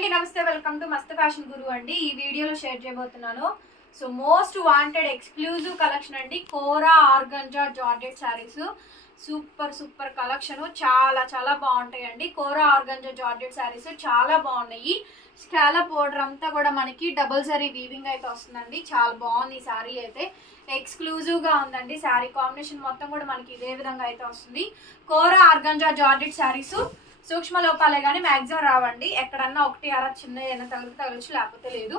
అండి, నమస్తే. Welcome to Mast fashion guru అండి. ఈ వీడియోలో షేర్ చేయబోతున్నాను. So most wanted exclusive collection అండి, kora organza georgette saris. Super collection, చాలా చాలా బాగుంటాయండి. కోరా ఆర్గంజా జార్జెట్ శారీస్ చాలా బాగున్నాయి. స్కాలప్ బోర్డర్ అంతా కూడా మనకి డబుల్ జరీ వీవింగ్ అయితే వస్తుందండి. చాలా బాగుంది ఈ శారీ అయితే, ఎక్స్క్లూజివ్గా ఉందండి. శారీ కాంబినేషన్ మొత్తం కూడా మనకి ఇదే విధంగా అయితే వస్తుంది. కోరా ఆర్గంజా జార్జెట్ శారీస్ సూక్ష్మ లోపాలే కానీ మ్యాక్సిమం రావండి. ఎక్కడన్నా ఒకటి అలా చిన్న ఏదైనా తగలచ్చు, లేకపోతే లేదు.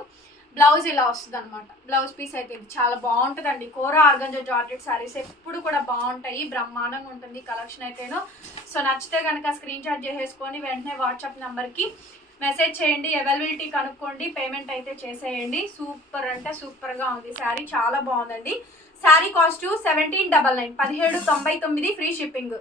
బ్లౌజ్ ఇలా వస్తుంది అనమాట. బ్లౌజ్ పీస్ అయితే ఇది చాలా బాగుంటుందండి. కోరా ఆర్గంజా జార్జెట్ శారీస్ ఎప్పుడు కూడా బాగుంటాయి, బ్రహ్మాండంగా ఉంటుంది కలెక్షన్ అయితేను. సో నచ్చితే కనుక స్క్రీన్ షాట్ చేసేసుకొని వెంటనే వాట్సాప్ నెంబర్కి మెసేజ్ చేయండి, అవైలబిలిటీ కనుక్కోండి, పేమెంట్ అయితే చేసేయండి. సూపర్ అంటే సూపర్గా ఉంది శారీ, చాలా బాగుందండి. Sari cost 1799, 1799 free shipping.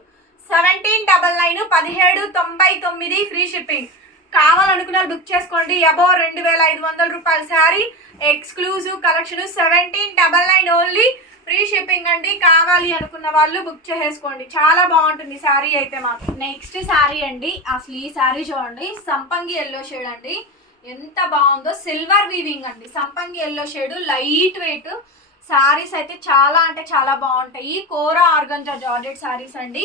1799, 1799 free shipping. కావాలనుకున్న బుక్ చేసుకోండి. అబౌవ్ 2500 రూపాయల sari, exclusive collection. 1799 only, free shipping అండి. కావాలి అనుకున్న వాళ్ళు బుక్ చేసేసుకోండి. చాలా బాగుంటుంది శారీ అయితే మాకు. నెక్స్ట్ శారీ అండి, అసలు ఈ శారీ చూడండి, సంపంగి ఎల్లో షేడ్ అండి. ఎంత బాగుందో, సిల్వర్ వీవింగ్ అండి. సంపంగి yellow shade, light weight saris అయితే చాలా అంటే చాలా బాగుంటాయి. కోరా ఆర్గంజా జార్జెట్ శారీస్ అండి.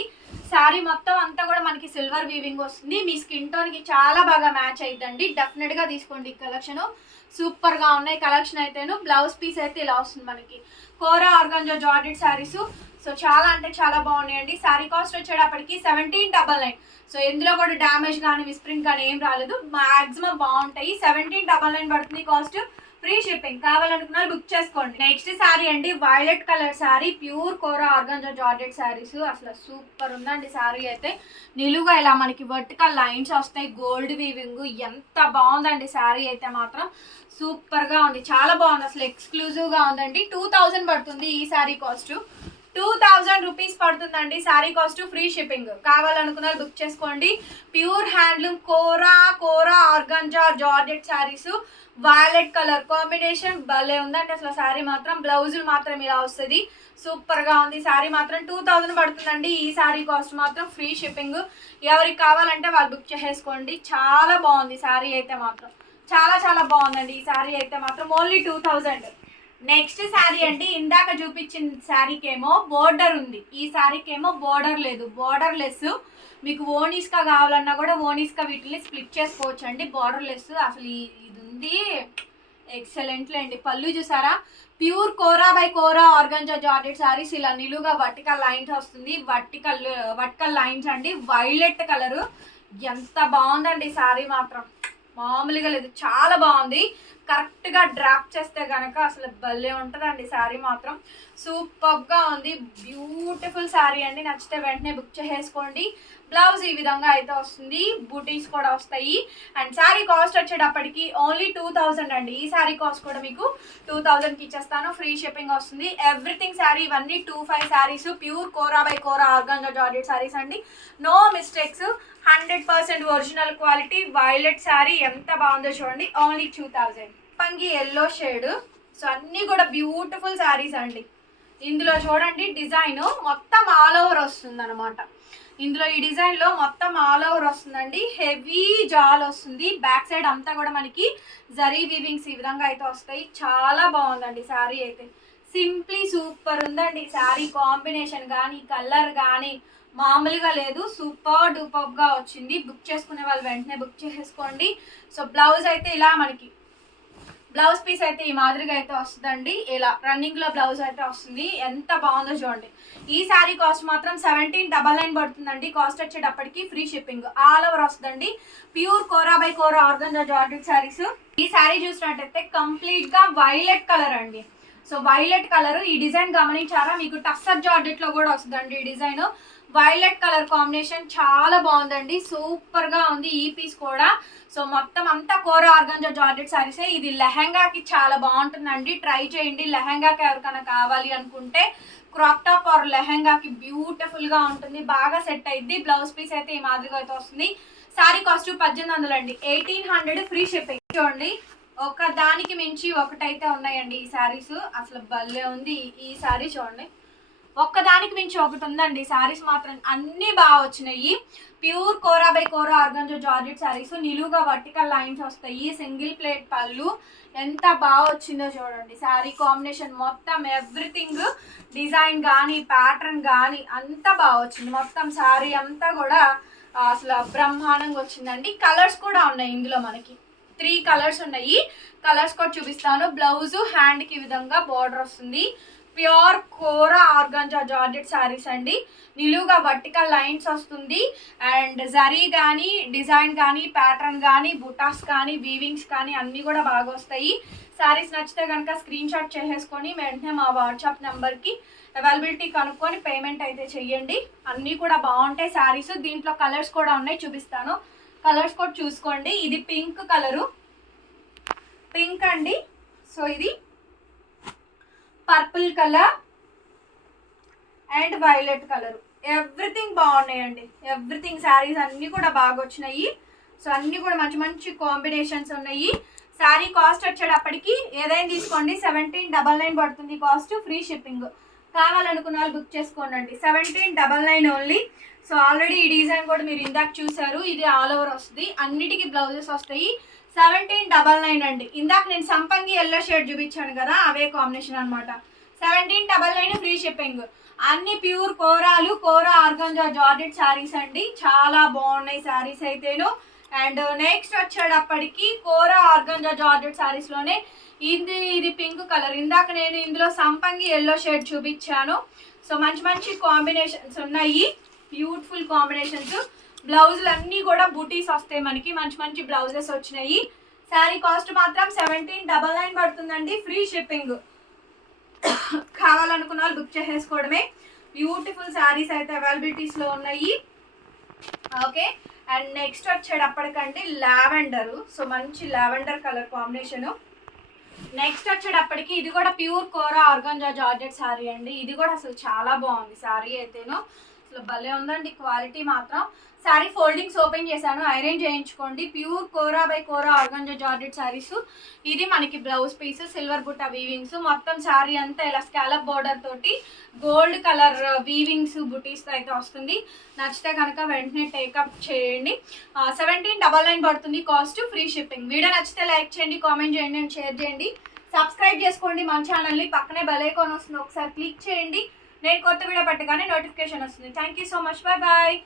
శారీ మొత్తం అంతా కూడా మనకి సిల్వర్ వీవింగ్ వస్తుంది. మీ స్కిన్ టోన్కి చాలా బాగా మ్యాచ్ అయిద్దండి. డెఫినెట్గా తీసుకోండి ఈ కలెక్షన్. సూపర్గా ఉన్నాయి కలెక్షన్ అయితేను. బ్లౌజ్ పీస్ అయితే ఇలా వస్తుంది మనకి. కోరా ఆర్గంజా జార్జెట్ శారీస్ సో చాలా అంటే చాలా బాగున్నాయండి. శారీ కాస్ట్ వచ్చేటప్పటికి 1799. సో ఇందులో కూడా డ్యామేజ్ కానీ మిస్ప్రింట్ కానీ ఏం రాలేదు, మ్యాక్సిమం బాగుంటాయి. 1799 పడుతుంది కాస్ట్, ఫ్రీ షిప్పింగ్. కావాలనుకున్న బుక్ చేసుకోండి. నెక్స్ట్ శారీ అండి, violet colour sari, pure kora organza georgette saris. అసలు సూపర్ ఉందండి శారీ అయితే. నిలువుగా ఇలా మనకి వర్టికల్ లైన్స్ వస్తాయి, గోల్డ్ వీవింగ్. ఎంత బాగుందండి శారీ అయితే మాత్రం. సూపర్గా ఉంది, చాలా బాగుంది, అసలు ఎక్స్క్లూజివ్గా ఉందండి. 2000 పడుతుంది ఈ శారీ కాస్ట్. 2000 రూపీస్ పడుతుందండి శారీ కాస్ట్, ఫ్రీ షిప్పింగ్. కావాలనుకున్న బుక్ చేసుకోండి. Pure handloom kora organza georgette saris. Violet colour combination భలే ఉందండి అసలు శారీ మాత్రం. బ్లౌజులు మాత్రం ఇలా వస్తుంది, సూపర్గా ఉంది శారీ మాత్రం. 2000 పడుతుందండి ఈ శారీ కాస్ట్ మాత్రం, ఫ్రీ షిప్పింగ్. ఎవరికి కావాలంటే వాళ్ళు బుక్ చేసేసుకోండి. చాలా బాగుంది శారీ అయితే మాత్రం, చాలా చాలా బాగుందండి ఈ శారీ అయితే మాత్రం. ఓన్లీ 2000. నెక్స్ట్ శారీ అండి, ఇందాక చూపించిన శారీకి ఏమో బోర్డర్ ఉంది, ఈ శారీకి ఏమో బోర్డర్ లేదు, బోర్డర్ లెస్. మీకు ఓనీస్కా కావాలన్నా కూడా ఓనీస్కా వీటిని స్ప్లిట్ చేసుకోవచ్చు అండి. బోర్డర్ లెస్ అసలు ఇది ఉంది, ఎక్సలెంట్లే అండి. పళ్ళు చూసారా, pure kora by kora organza georgette saris. ఇలా నిలువుగా వర్టికల్ లైన్స్ వస్తుంది, వర్టికల్ లైన్స్ అండి. వైలెట్ కలరు, ఎంత బాగుందండి శారీ మాత్రం, మామూలుగా లేదు, చాలా బాగుంది. కరెక్ట్గా డ్రాప్ చేస్తే కనుక అసలు భలే ఉంటుందండి శారీ మాత్రం. సూపర్గా ఉంది, బ్యూటిఫుల్ శారీ అండి. నచ్చితే వెంటనే బుక్ చేసేసుకోండి. బ్లౌజ్ ఈ విధంగా అయితే వస్తుంది, బూటీస్ కూడా వస్తాయి. అండ్ శారీ కాస్ట్ వచ్చేటప్పటికి ఓన్లీ 2000 అండి. ఈ శారీ కాస్ట్ కూడా మీకు 2000కి ఇచ్చేస్తాను, ఫ్రీ షిప్పింగ్ వస్తుంది. ఎవ్రీథింగ్ శారీ, ఇవన్నీ 25 saris, pure kora by kora organza georgette saris అండి. No mistakes, 100% original quality. Violet sari ఎంత బాగుందో చూడండి, ఓన్లీ 2000. పంగి ఎల్లో షేడ్. సో అన్నీ కూడా బ్యూటిఫుల్ శారీస్ అండి. ఇందులో చూడండి డిజైన్ మొత్తం ఆల్ ఓవర్ వస్తుంది అనమాట. ఇందులో ఈ డిజైన్లో మొత్తం ఆల్ ఓవర్ వస్తుందండి. హెవీ జాల్ వస్తుంది, బ్యాక్ సైడ్ అంతా కూడా మనకి జరీ వీవింగ్స్ ఈ విధంగా అయితే వస్తాయి. చాలా బాగుందండి శారీ అయితే, సింప్లీ సూపర్ ఉందండి శారీ. కాంబినేషన్ కానీ కలర్ కానీ మామూలుగా లేదు, సూపర్ డూపర్గా వచ్చింది. బుక్ చేసుకునే వాళ్ళు వెంటనే బుక్ చేసేసుకోండి. సో బ్లౌజ్ అయితే ఇలా మనకి, బ్లౌజ్ పీస్ అయితే ఈ మాదిరిగా అయితే వస్తుందండి. ఇలా రన్నింగ్లో బ్లౌజ్ అయితే వస్తుంది, ఎంత బాగుందో చూడండి. ఈ శారీ కాస్ట్ మాత్రం 1799 పడుతుందండి. కాస్ట్ వచ్చేటప్పటికి ఫ్రీ షిప్పింగ్, ఆల్ ఓవర్ వస్తుందండి. Pure kora by kora organza georgette saris. ఈ శారీ చూసినట్టయితే కంప్లీట్గా వైలెట్ కలర్ అండి. సో వైలెట్ కలర్, ఈ డిజైన్ గమనించారా, మీకు టస్సర్ జార్జెట్లో కూడా వస్తుందండి ఈ డిజైన్. వైలెట్ కలర్ కాంబినేషన్ చాలా బాగుందండి, సూపర్గా ఉంది ఈ పీస్ కూడా. సో మొత్తం అంతా కోరా ఆర్గంజా జార్జెట్ శారీసే. ఇది లెహంగాకి చాలా బాగుంటుందండి, ట్రై చేయండి. లెహంగాకి ఎవరికైనా కావాలి అనుకుంటే క్రాప్ టాప్ ఆర్ లెహంగాకి బ్యూటిఫుల్గా ఉంటుంది, బాగా సెట్ అయింది. బ్లౌజ్ పీస్ అయితే ఈ మాదిరిగా అయితే వస్తుంది. శారీ కాస్ట్ 1800 అండి, 1800 ఫ్రీ షిప్పింగ్. చూడండి, ఒక దానికి మించి ఒకటైతే ఉన్నాయండి ఈ శారీస్. అసలు భలే ఉంది ఈ శారీ చూడండి, ఒక్కదానికి మించి ఒకటి ఉందండి. శారీస్ మాత్రం అన్నీ బాగా వచ్చినాయి. Pure kora by kora organza georgette saris, నిలువుగా వర్టికల్ లైన్స్ వస్తాయి. సింగిల్ ప్లేట్ పళ్ళు ఎంత బాగా వచ్చిందో చూడండి. శారీ కాంబినేషన్ మొత్తం ఎవ్రీథింగ్, డిజైన్ కానీ ప్యాటర్న్ కానీ అంతా బాగా వచ్చింది. మొత్తం శారీ అంతా కూడా అసలు బ్రహ్మాండంగా వచ్చిందండి. కలర్స్ కూడా ఉన్నాయి ఇందులో, మనకి 3 కలర్స్ ఉన్నాయి. కలర్స్ కూడా చూపిస్తాను. బ్లౌజ్ హ్యాండ్కి ఈ విధంగా బార్డర్ వస్తుంది. Pure kora organza georgette saris అండి. నిలువుగా వర్టికల్ లైన్స్ వస్తుంది. అండ్ జరీ కానీ డిజైన్ కానీ ప్యాటర్న్ కానీ బుటాస్ కానీ వీవింగ్స్ కానీ అన్నీ కూడా బాగా వస్తాయి. శారీస్ నచ్చితే కనుక స్క్రీన్ షాట్ చేసేసుకొని వెంటనే మా వాట్సాప్ నెంబర్కి అవైలబిలిటీ కనుక్కొని పేమెంట్ అయితే చెయ్యండి. అన్నీ కూడా బాగుంటాయి శారీస్. దీంట్లో కలర్స్ కూడా ఉన్నాయి, చూపిస్తాను. కలర్స్ కూడా చూసుకోండి. ఇది పింక్ కలరు, పింక్ అండి. సో ఇది purple colour and violet colour. Everything బాగున్నాయండి. ఎవ్రీథింగ్ శారీస్ అన్నీ కూడా బాగా వచ్చినాయి. సో అన్నీ కూడా మంచి మంచి కాంబినేషన్స్ ఉన్నాయి. శారీ కాస్ట్ వచ్చేటప్పటికి ఏదైనా తీసుకోండి 1799 పడుతుంది కాస్ట్, ఫ్రీ షిప్పింగ్. కావాలనుకున్న వాళ్ళు బుక్ చేసుకోండి. 1799 ఓన్లీ. సో ఆల్రెడీ ఈ డిజైన్ కూడా మీరు ఇందాక చూసారు. ఇది ఆల్ ఓవర్ వస్తుంది, అన్నిటికీ బ్లౌజెస్ వస్తాయి. 1799 అండి. ఇందాక నేను సంపంగి ఎల్లో షేడ్ చూపించాను కదా, అవే కాంబినేషన్ అనమాట. 1799 ఫ్రీ షిప్పింగ్. అన్ని ప్యూర్ కోరాలు, కోరా ఆర్గంజా జార్జెట్ శారీస్ అండి. చాలా బాగున్నాయి శారీస్ అయితేను. అండ్ నెక్స్ట్ వచ్చేటప్పటికి కోరా ఆర్గంజా జార్జెట్ శారీస్లోనే ఇది పింక్ కలర్. ఇందాక నేను ఇందులో సంపంగి ఎల్లో షేడ్ చూపించాను. సో మంచి మంచి కాంబినేషన్స్ ఉన్నాయి, బ్యూటిఫుల్ కాంబినేషన్స్. బ్లౌజులు అన్నీ కూడా బూటీస్ వస్తాయి మనకి. మంచి మంచి బ్లౌజెస్ వచ్చినాయి. శారీ కాస్ట్ మాత్రం 1799 పడుతుందండి, ఫ్రీ షిప్పింగ్. కావాలనుకున్న వాళ్ళు బుక్ చేసేసుకోవడమే. బ్యూటిఫుల్ శారీస్ అయితే అవైలబిలిటీస్లో ఉన్నాయి. ఓకే. అండ్ నెక్స్ట్ వచ్చేటప్పటికండి లావెండరు. సో మంచి లావెండర్ కలర్ కాంబినేషను. నెక్స్ట్ వచ్చేటప్పటికి ఇది కూడా pure kora organza georgette sari అండి. ఇది కూడా అసలు చాలా బాగుంది శారీ అయితేను. అసలు భలే ఉందండి క్వాలిటీ మాత్రం. శారీ ఫోల్డింగ్స్ ఓపెన్ చేశాను, ఐరన్ చేయించుకోండి. Pure kora by kora organza georgette saris. ఇది మనకి బ్లౌజ్ పీస్, సిల్వర్ బుట్ట వీవింగ్స్. మొత్తం శారీ అంతా ఇలా స్కాలప్ బోర్డర్ తోటి గోల్డ్ కలర్ వీవింగ్స్ బుటీస్తో అయితే వస్తుంది. నచ్చితే కనుక వెంటనే టేకప్ చేయండి. 1799 పడుతుంది కాస్ట్, ఫ్రీ షిప్పింగ్. వీడియో నచ్చితే లైక్ చేయండి, కామెంట్ చేయండి అండ్ షేర్ చేయండి. సబ్స్క్రైబ్ చేసుకోండి మన ఛానల్ని. పక్కనే బెల్ ఐకాన్ వస్తుంది, ఒకసారి క్లిక్ చేయండి. నేను కొత్త వీడియో పెట్టగానే నోటిఫికేషన్ వస్తుంది. Thank you so much. Bye bye.